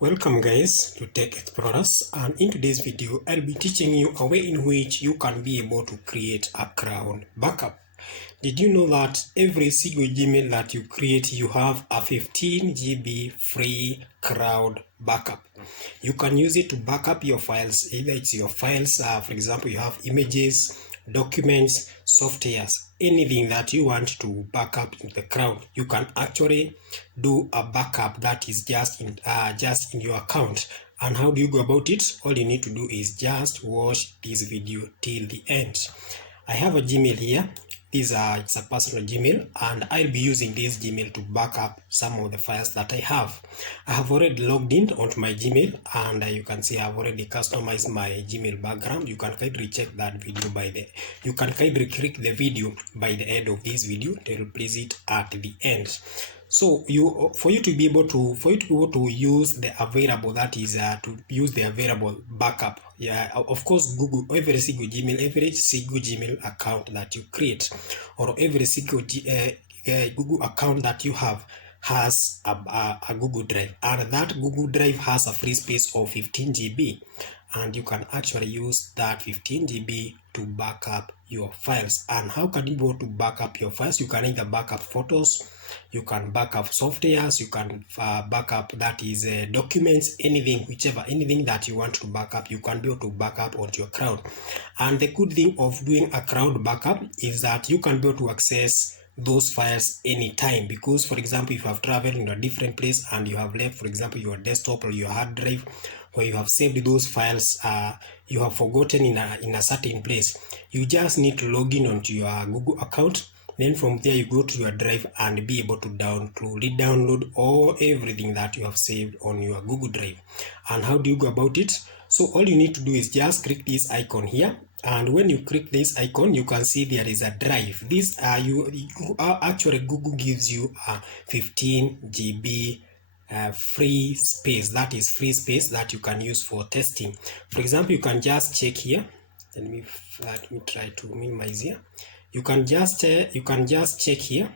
Welcome guys to Tech Explorers, and in today's video I'll be teaching you a way in which you can be able to create a cloud backup. Did you know that every single Gmail that you create, you have a 15 GB free cloud backup? You can use it to back up your files, either it's your files, for example, you have images, documents, softwares, anything that you want to back up in the cloud. You can actually do a backup that is just in your account. And how do you go about it? All you need to do is just watch this video till the end. I have a Gmail here. It's a personal Gmail, and I'll be using this Gmail to back up some of the files that I have. I have already logged in onto my Gmail, and you can see I've already customized my Gmail background. You can kindly check that video you can kindly click the video by the end of this video. They will place it at the end. So for you to be able to use the available, that is to use the available backup. Yeah, of course, Google, every single Gmail account that you create, or every single Google account that you have, has a Google Drive, and that Google Drive has a free space of 15 GB, and you can actually use that 15 GB to back up your files. And how can you go to back up your files? You can either back up photos, you can back up softwares, you can back up, that is documents, anything that you want to back up, you can be able to back up onto your cloud. And the good thing of doing a cloud backup is that you can be able to access those files anytime, because for example, if you have traveled in a different place and you have left, for example, your desktop or your hard drive where you have saved those files, you have forgotten in a certain place, you just need to log in onto your Google account. Then from there you go to your drive and be able to download everything that you have saved on your Google Drive. And how do you go about it? So all you need to do is just click this icon here, and when you click this icon, you can see there is a drive. This actually Google gives you a 15 GB free space. That is free space that you can use for testing. For example, you can just check here. Let me try to minimize here. You can just check here.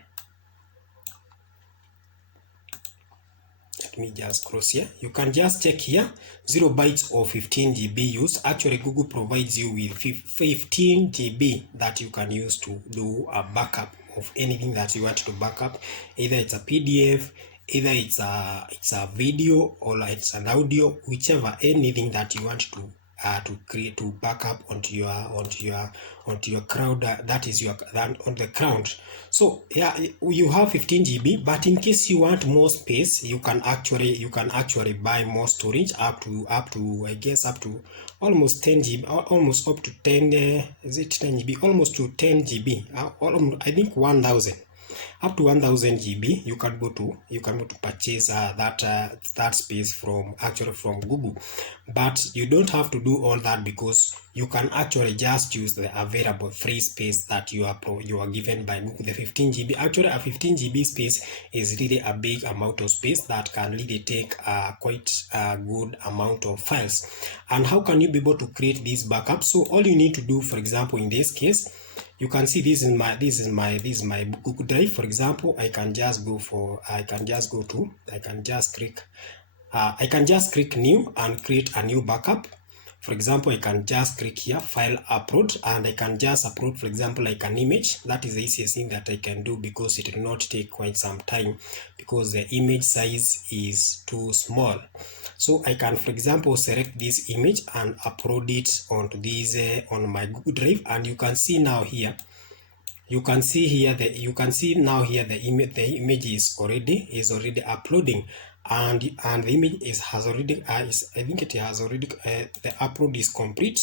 Let me just cross here. You can just check here, 0 bytes or 15 GB use. Actually, Google provides you with 15 GB that you can use to do a backup of anything that you want to back up. Either it's a PDF, either it's a video, or it's an audio, whichever, anything that you want to create to back up onto your cloud, that is on the cloud. So yeah, you have 15 GB, but in case you want more space, you can actually buy more storage up to I guess up to almost 10 GB, almost up to 10 is it 10 GB, almost to 10 GB, I think 1000, up to 1000 GB. You can go to purchase that space from Google. But you don't have to do all that, because you can actually just use the available free space that you are given by Google. The 15 GB, actually a 15 GB space is really a big amount of space that can really take quite a good amount of files. And how can you be able to create this backup? So all you need to do, for example, in this case, you can see this is my Google Drive. For example, I can just click new and create a new backup. For example, I can just click here, file upload, and I can just upload, for example, like an image. That is the easiest thing that I can do, because it will not take quite some time, because the image size is too small. So I can, for example, select this image and upload it onto this on my Google Drive, and you can see now here. You can see now here the image is already uploading, and the image the upload is complete.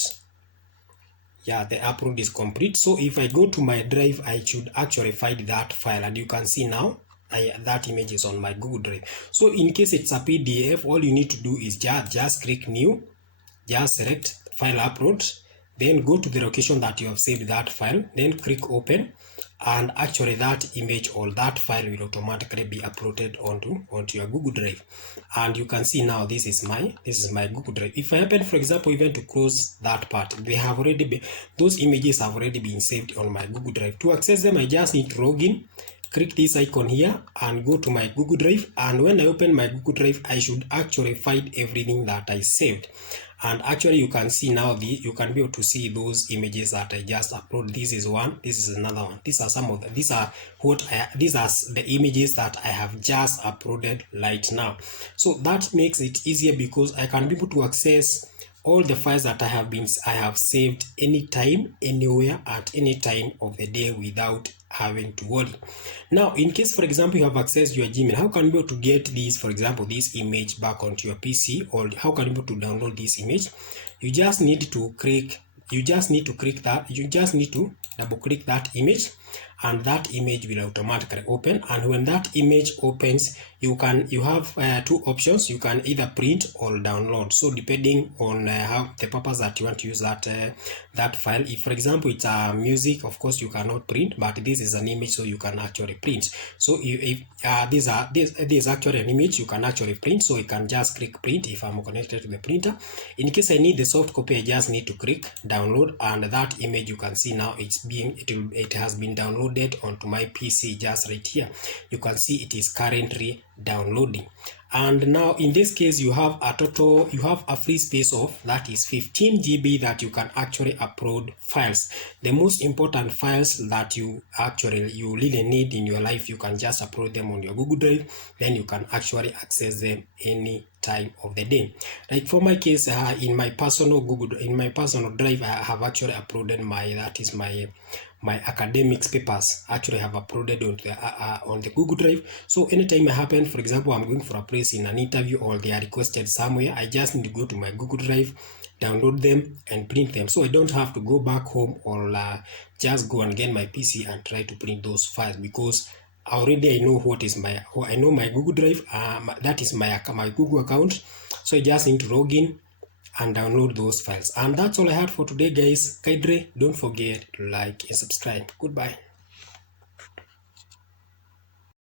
Yeah, the upload is complete. So if I go to my drive, I should actually find that file, and you can see now that image is on my Google Drive. So in case it's a PDF, all you need to do is just click new, just select file upload, then go to the location that you have saved that file, then click open, and actually that image or that file will automatically be uploaded onto your Google Drive. And you can see now this is my Google Drive. If I happen, for example, even to close that part, those images have already been saved on my Google Drive. To access them, I just need to log in. click this icon here and go to my Google Drive, and when I open my Google Drive, I should actually find everything that I saved. And actually you can see now you can be able to see those images that I just uploaded. This is one, this is another one. These are some of these are the images that I have just uploaded right now. So that makes it easier because I can be able to access all the files that I have saved anytime, anywhere, at any time of the day without having to worry. Now, in case, for example, you have accessed your Gmail, how can you be able to get this, for example, this image back onto your PC, or how can you be able to download this image? You just need to double click that image, and that image will automatically open. And when that image opens, you have two options. You can either print or download, so depending on how the purpose that you want to use that file. If, for example, it's music, of course you cannot print, but this is an image, so you can actually print. So if this is actually an image, you can actually print, so you can just click print if I'm connected to the printer. In case I need the soft copy, I just need to click download, and that image, you can see now it has been downloaded onto my PC just right here. You can see it is currently downloading. And now in this case, you have a free space of, that is 15 GB that you can actually upload files. The most important files that you really need in your life, you can just upload them on your Google Drive. Then you can actually access them any time of the day. Like for my case, in my personal Drive, I have actually uploaded my academics papers. Actually have uploaded on the Google Drive. So anytime it happens, for example, I'm going for a place in an interview, or they are requested somewhere, I just need to go to my Google Drive, download them and print them. So I don't have to go back home or just go and get my PC and try to print those files, because already I know my Google Drive. That is my Google account. So I just need to log in and download those files. And that's all I had for today, guys. Kindly don't forget to like and subscribe. Goodbye.